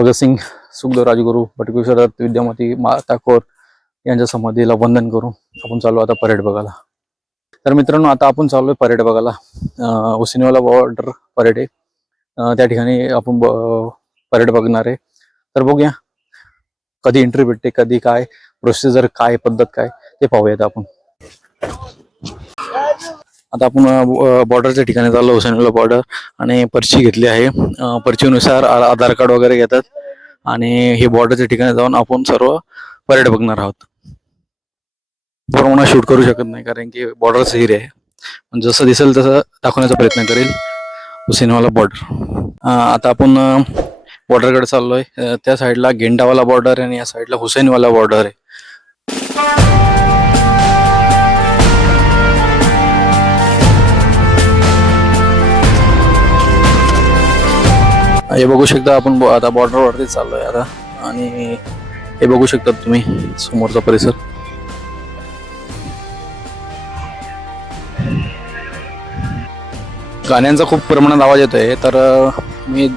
भगतसिंग सुखदेव राजगुरू बटकेश्वर विद्यामती माता कोर यांच्या समाधीला वंदन करून आपण चालू आता परेड बघायला. तर मित्रांनो आता आपण चाललोय परेड बघायला. उसिनेवाला उसिनीवाला बॉर्डर परेड आहे. त्या ठिकाणी आपण परेड बघणार आहे. तर बघूया कधी एंट्री भेटते कधी काय प्रोसिजर काय पद्धत काय ते पाहूयात आपण. आता आपण बॉर्डरच्या ठिकाणी चाललो हुसेनला बॉर्डर आणि पर्ची घेतली आहे. पर्चीनुसार आधार कार्ड वगैरे घेतात. आणि हे बॉर्डरच्या ठिकाणी जाऊन आपण सर्व परेड बघणार आहोत. बरोबर शूट करू शकत नाही कारण की बॉर्डरचा एरिया आहे. पण जसं दिसेल तसं दाखवण्याचा प्रयत्न करेल. हुसेनवाला बॉर्डर. आता आपण बॉर्डरकडे चाललोय. त्या साईडला गेंडावाला बॉर्डर आहे आणि या साईडला हुसेनवाला बॉर्डर आहे. हे बघू शकता आपण ब- आता बॉर्डरवरती चाललोय आता. आणि हे बघू शकता तुम्ही समोरचा परिसर. गाण्यांचा खूप प्रमाणात आवाज येतोय. तर मी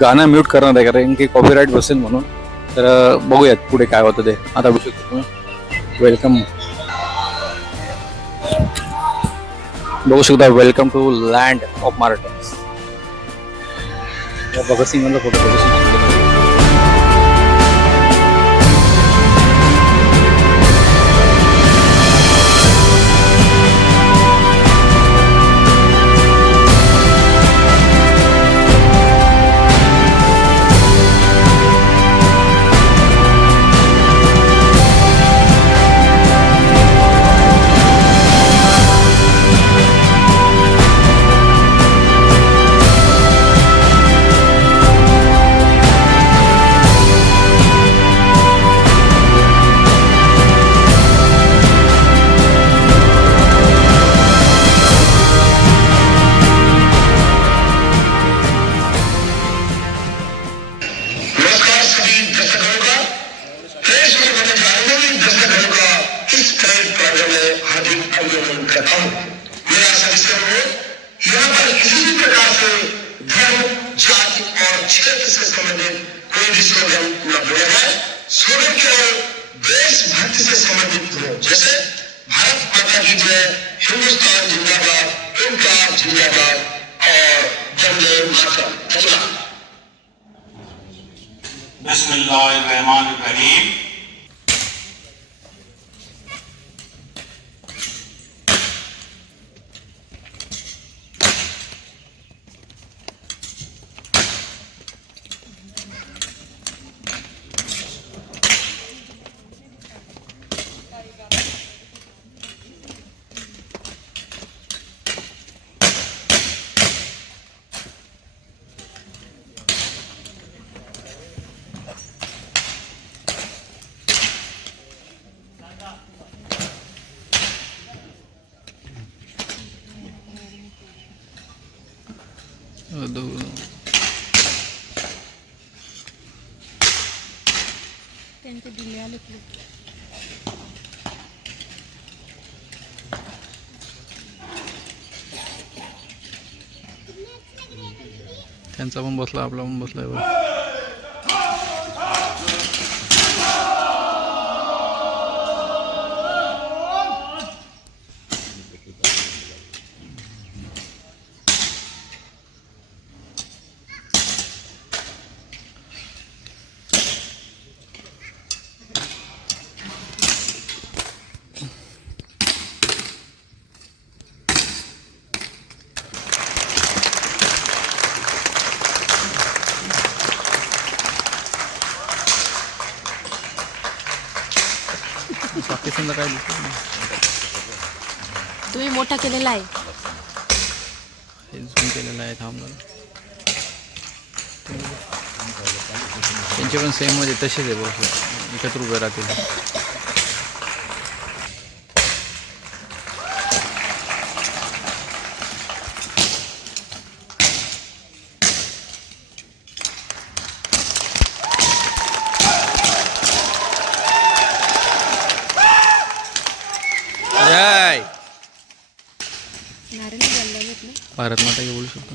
गाणं म्यूट करणार आहे कारण की कॉपीराईट बसेल म्हणून. तर बघूयात पुढे काय होतं ते. आता बघू शकता तुम्ही. वेलकम बघू शकता welcome to land of Marathi भगतसिंगांचा photo Bhagat Singh हार्दिक अभिनंदन करता हूँ मेरा आशा है यहाँ पर किसी भी प्रकार से धर्म जाति और क्षेत्र से संबंधित कोई भी स्लोगन न बोला जाए स्लोगन केवल देशभक्ति से संबंधित हो जैसे भारत माता की जय हिंदुस्तान जिंदाबाद इनकार जिंदाबाद और वंदे मातरम धन्यवाद बिस्मिल्लाहिर्रहमानिर्रहीम। त्यांचे दिले आले त्यांचा पण बसला आपला पण बसलाय बघ. पाकिस्तानला काय दिसत नाही. तुम्ही मोठा केलेला आहे. हे झूम केलेलं आहे थांबलं त्यांचे पण सेममध्ये तसेच आहे बरोबर एकत्र उभे राहतील जय नारायण बोलला ना भारत माता की बोलू शकतो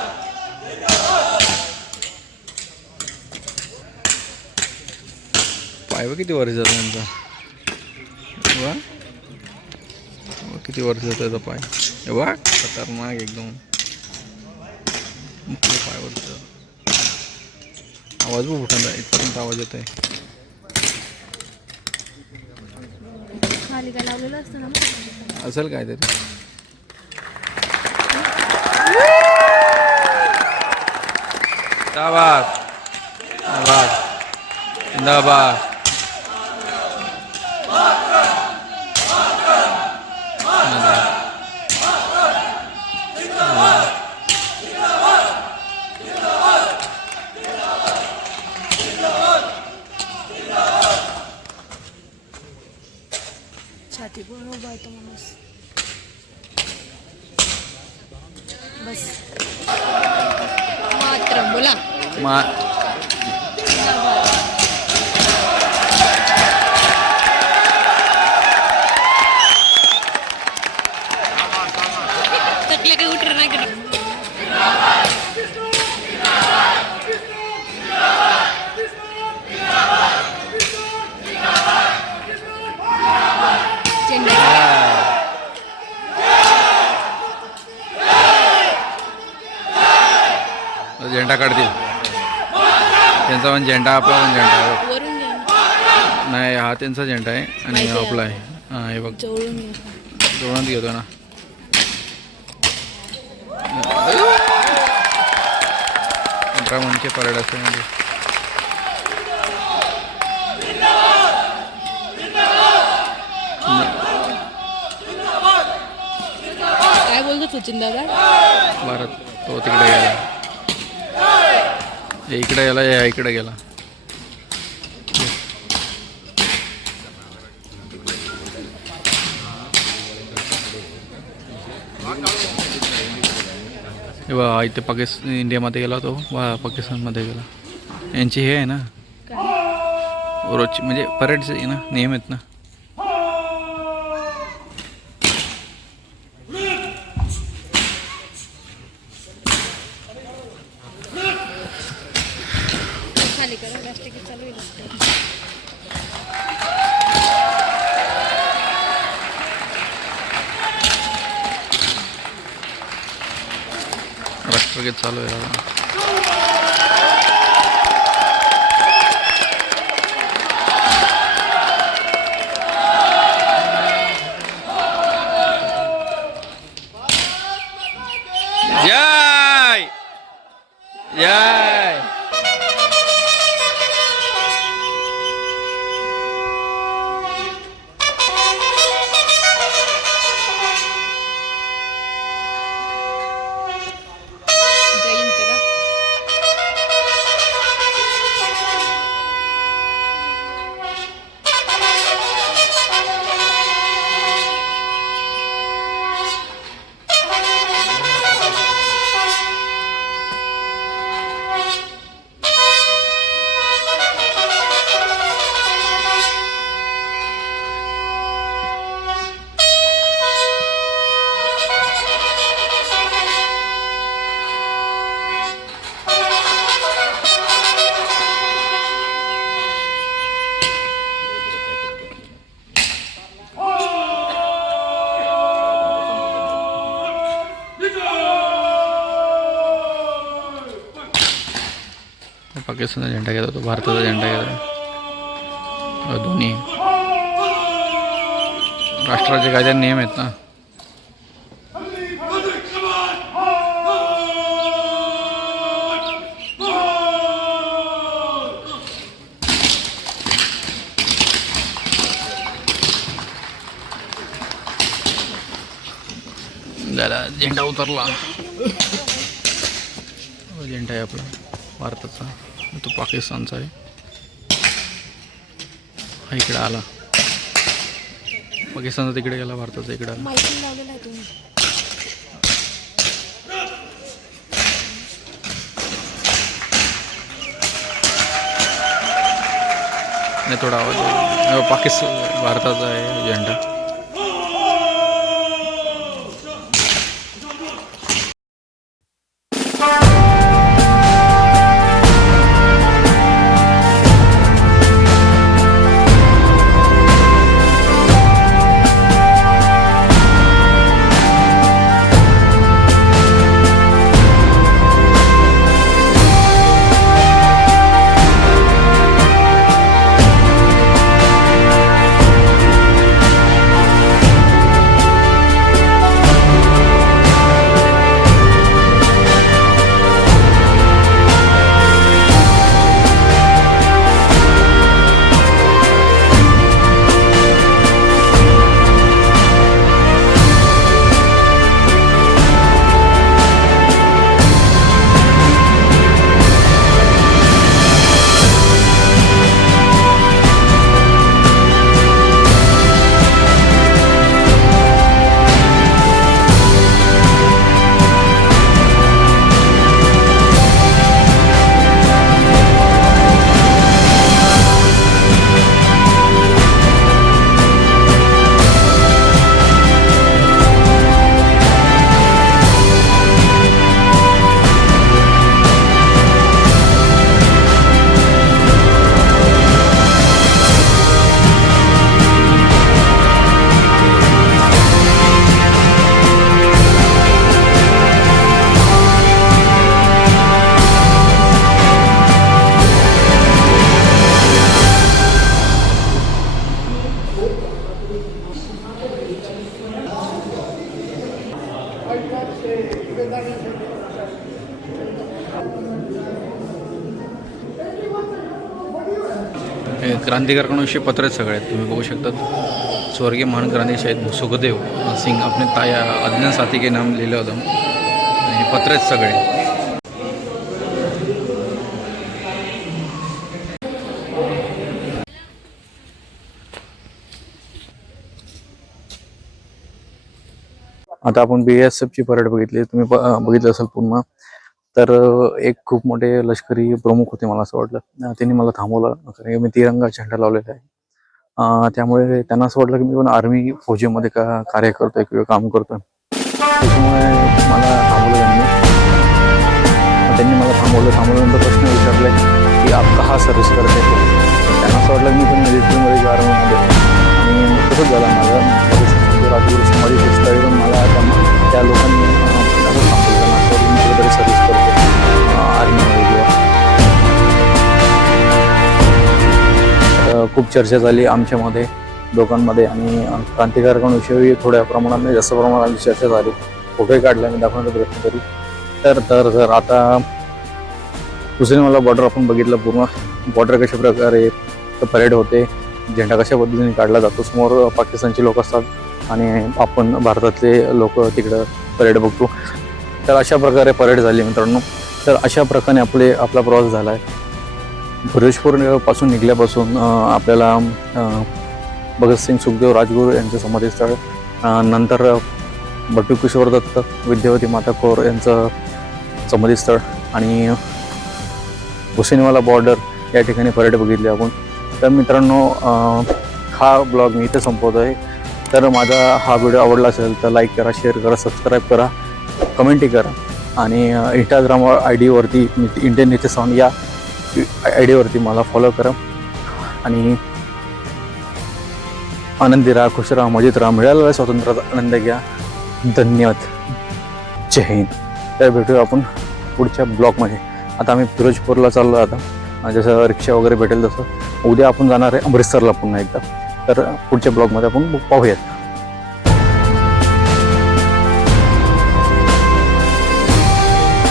पाय बघ किती वर्ष जातो त्यांचा वा. किती वर्ष जातो त्याचा पाय. हे वा खतरनाक एकदम. पाय वर्ष आवाज बघ उठून इथपर्यंत आवाज येत आहे. असेल काय तरी जिंदाबाद. जिंदाबाद जिंदाबाद छाती पूर्ण उभा आहे तो माणूस बस मात्र बोला मा झेंडा काढतील. त्यांचा पण झेंडा आपला पण झेंडा आहे. बघ. वरून घ्या ना. नाही हा त्यांचा झेंडा आहे आणि. आपला आहे. हा हे बघ. जवळून घ्या जोरात घेतो ना. अठरा म्हणजे परेड असते म्हणजे. काय बोलतो सचिन दादा? भारत तो तिकडे गेला. इकडे गेला हे इकडे गेला. हा इथे पाकिस्तान इंडियामध्ये गेला तो. वा पाकिस्तानमध्ये गेला. यांची हे आहे ना. रोजची म्हणजे परेडचे आहे ना नियम आहेत ना. खाली करा राष्ट्रगीत चालू आहे राष्ट्रगीत चालू आहे. पाकिस्तानचा झेंडा घेत होतो भारताचा झेंडा घेतो दोन्ही राष्ट्राचे काय नियम आहेत ना. झेंडा उतरला. झेंडा आहे आपला भारताचा. तो पाकिस्तानचा आहे. हा इकडे आला. पाकिस्तानचा तिकडे गेला भारताचा इकडे आला. नाही थोडा आवाज. पाकिस्तान भारताचा आहे झेंडा क्रांतिकारकांविषयी पत्र आहेत सगळे तुम्ही बघू शकतात. स्वर्गीय महान क्रांती शाहीद सुखदेव सिंग अपने ताया अज्ञान साथी के नाम लिहिलं होतं. आणि हे पत्र आहेत सगळे. आता आपण बी एस एफची परेड बघितली तुम्ही ब- बघितलं असेल पूर्ण. तर एक खूप मोठे लष्करी प्रमुख होते मला असं वाटलं. त्यांनी मला थांबवलं. कारण की मी तिरंगा झेंडा लावलेला आहे. त्यामुळे त्यांना असं वाटलं की मी पण आर्मी फौजीमध्ये का कार्य करतोय किंवा काम करतोय त्याच्यामुळे मला थांबवलं त्यांनी. त्यांनी मला थांबवलं. थांबवल्यानंतर प्रश्न विचारले की आप कहा सर्व्हिस करते. त्यांना असं वाटलं की मी पण मिलिटरीमध्ये आर्मीमध्ये आणि तसंच झालं. माझं खूप चर्चा झाली आमच्यामध्ये लोकांमध्ये आणि क्रांतिकारकांविषयी थोड्या प्रमाणात जास्त प्रमाणात चर्चा झाली. फोटोही काढले मी दाखवण्याचा प्रयत्न करू. तर तर तर आता दुसरी मला बॉर्डर आपण बघितलं पूर्ण. बॉर्डर कशा प्रकारे परेड होते झेंडा कशा पद्धतीने काढला जातो समोर पाकिस्तानचे लोक असतात आणि आपण भारतातले लोक तिकडं परेड बघतो. तर अशा प्रकारे परेड झाली मित्रांनो. तर अशा प्रकारे आपले आपला प्रवास झाला आहे फिरोजपूरपासून निघल्यापासून आपल्याला भगतसिंग सुखदेव राजगुरू यांचं समाधीस्थळ नंतर बटू किशोर दत्त विद्यावती माता कौर यांचं समाधीस्थळ आणि हुसेनवाला बॉर्डर या ठिकाणी परेड बघितली आपण. तर मित्रांनो हा ब्लॉग मी इथे संपवतो आहे. तर माझा हा व्हिडिओ आवडला असेल तर लाईक करा शेअर करा सबस्क्राईब करा कमेंटही करा. आणि इंस्टाग्राम आय डीवरती इंडियन नेते साऊंड या आय डीवरती मला फॉलो करा. आणि आनंदी राहा खुश राहा मजेत राहा मिळालेला स्वातंत्र्याचा आनंद घ्या. धन्यवाद. जय हिंद. तर भेटूया आपण पुढच्या ब्लॉकमध्ये आता आम्ही फिरोजपूरला चाललो आता. जसं रिक्षा वगैरे भेटेल तसं. उद्या आपण जाणार आहे अमृतसरला पुन्हा एकदा. तर पुढच्या ब्लॉगमध्ये आपण पाहूयात.